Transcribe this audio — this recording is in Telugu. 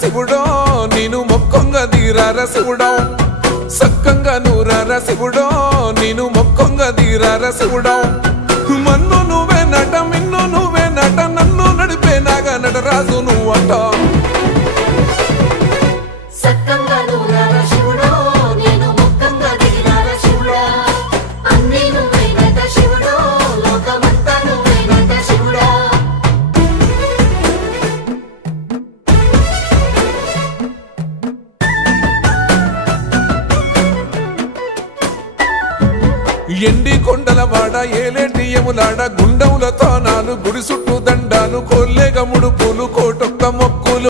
శివుడో నేను మొక్కంగా తీరార శివుడో సక్కంగా నూరార శివుడో నేను మొక్కంగా తీరార శివుడో మన్ను నువ్వే నట మిన్ను నువ్వే నట నన్ను నడిపే నాగా నటరాజు నువ్వంట ఎండి కొండల వాడ ఏలేటి యములాడ గుండములతో నాలు గుడి చుట్టూ దండాలు కొల్లేగముడు